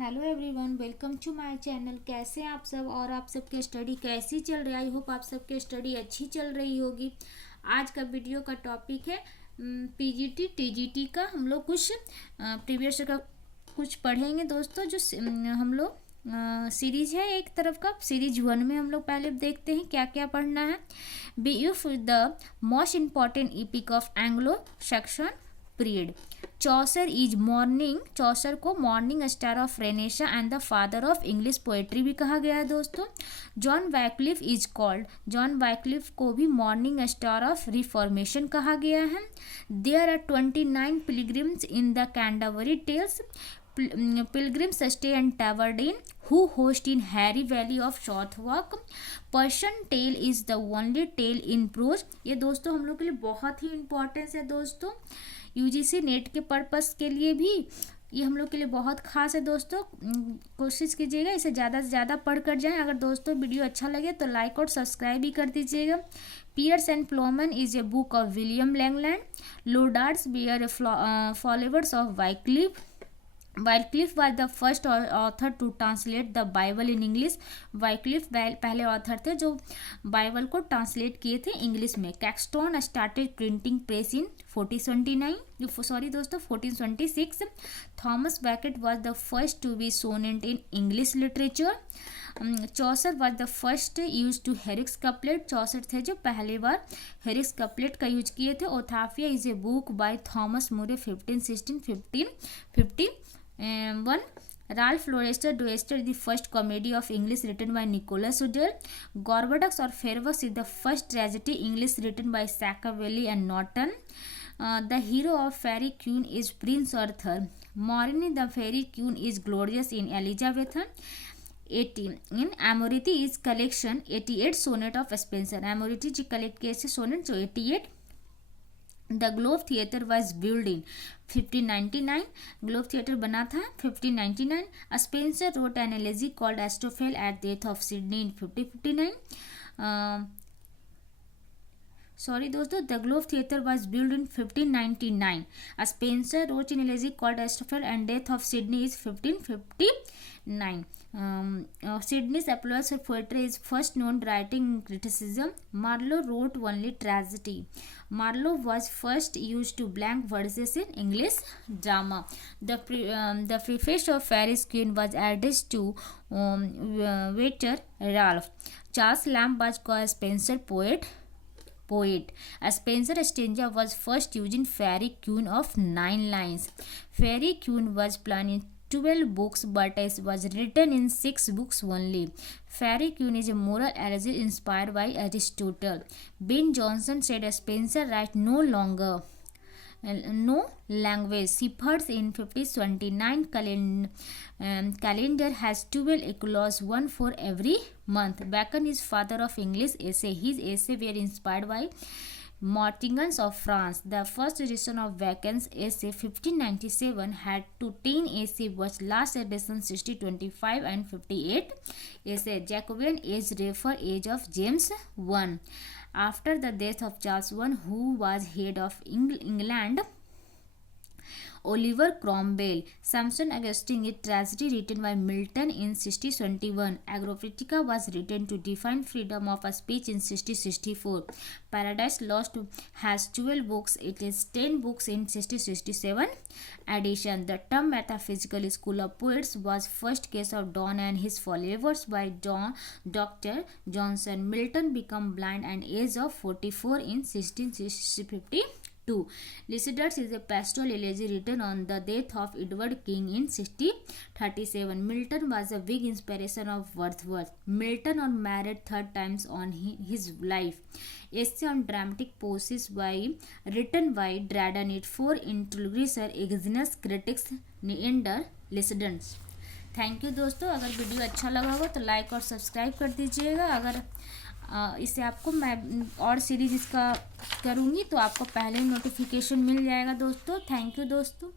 Hello everyone, welcome to my channel. कैसे हैं आप सब और आप सबकी स्टडी कैसी चल रही है? आई होप आप सबकी स्टडी अच्छी चल रही होगी। आज का वीडियो का टॉपिक है पीजीटी टीजीटी का। हम लोग कुछ प्रीवियस का कुछ पढ़ेंगे दोस्तों। जो हम लोग सीरीज है, एक तरफ का सीरीज 1 में हम लोग पहले देखते हैं क्या क्या पढ़ना है। बी यूफ the most important epic of Anglo Saxon period. Chaucer को morning star of renaissance and the father of English poetry भी कहा गया है दोस्तों। जॉन वैक्लिफ को भी मॉर्निंग स्टार ऑफ रिफॉर्मेशन कहा गया है। There are 29 pilgrims in the Canterbury tales. Pilgrims stay in Tavern, who host in Harry Valley of Southwark. Persian tale is the only tale in prose. ये दोस्तों हम लोग के लिए बहुत ही इम्पोर्टेंस है दोस्तों। यूजीसी नेट के पर्पस के लिए भी ये हम लोग के लिए बहुत खास है दोस्तों। कोशिश कीजिएगा इसे ज़्यादा से ज़्यादा पढ़ कर जाएं। अगर दोस्तों वीडियो अच्छा लगे तो लाइक और सब्सक्राइब भी कर दीजिएगा। Piers and Plowman is a book of William Langland. Lollards were followers of Wycliffe. Wycliffe was the first author to translate the Bible in English. Wycliffe पहले ऑथर थे जो बाइबल को ट्रांसलेट किए थे इंग्लिश में। Caxton started printing press in 1426। Thomas Becket was the first to be sonnet in English literature. Chaucer was the first use to heroic couplet. Chaucer थे जो पहली बार हेरिक्स कपलेट का यूज किए थे। Utopia is a book by Thomas More 1516-1551। Ralph Laureter Doester is the first comedy of English written by Nicholas Udall. Gorboduc or Fairfax is the first tragedy English written by Sackville and Norton. The hero of Fairy Queen is Prince Arthur. Morny the Fairy Queen is glorious in Elizabethan. 80 in Amority is collection 88 sonnet of Spenser. Amority जी collect किए थे sonnet जो 88। The Globe theatre was build in 1599। Globe theatre बना था 1599। Spenser wrote an elegy called Astrophel at death of Sidney in 1559। Sorry दोस्तों, the Globe theatre was build in 1599। Spenser wrote in elegy called Astrophel and death of Sidney is 1559। Sidney's applause for poetry is first known writing criticism. Marlowe wrote only tragedy. Marlowe was first used to blank verses in English drama. The preface of Fairy's Queen was added to Waiter Ralph. Charles Lamb was called Spenser poet. Spenser stanza was first used in Fairy Queen of 9 lines. Fairy Queen was planned in 12 books but it was written in 6 books only. Fairy Queen is a moral elegy inspired by Aristotle. Ben Jonson said Spenser writes no language. Shepherds in 1529 calendar has 12 eclogues, one for every month. Bacon is father of English essay. His essay were inspired by Mortingans of France. The first edition of Bacon's essay 1597 had to 10 essay was last edition 6025 and 58 essay. Jacobean age refer age of James I. After the death of Charles I, who was head of England, Oliver Cromwell, Samson Augustine, a tragedy written by Milton in 1621. Agrocritica was written to define freedom of speech in 1664. Paradise Lost has 12 books. It is 10 books in 1667 edition. The term metaphysical school of poets was first case of Donne and his followers by Dr. Johnson. Milton became blind at age of 44 in 1652. Lycidas is a pastoral elegy written on the death of Edward King in 1637. Milton was a big inspiration of Wordsworth. Milton was married 3 times on his life. Essay on dramatic poses written by Dryden. It 4 introducer exegesis critics under Lycidas. Thank you दोस्तों। अगर video अच्छा लगा हो तो like और subscribe कर दीजिएगा। अगर इससे आपको मैं और सीरीज इसका करूँगी तो आपको पहले ही नोटिफिकेशन मिल जाएगा दोस्तों। थैंक यू दोस्तों।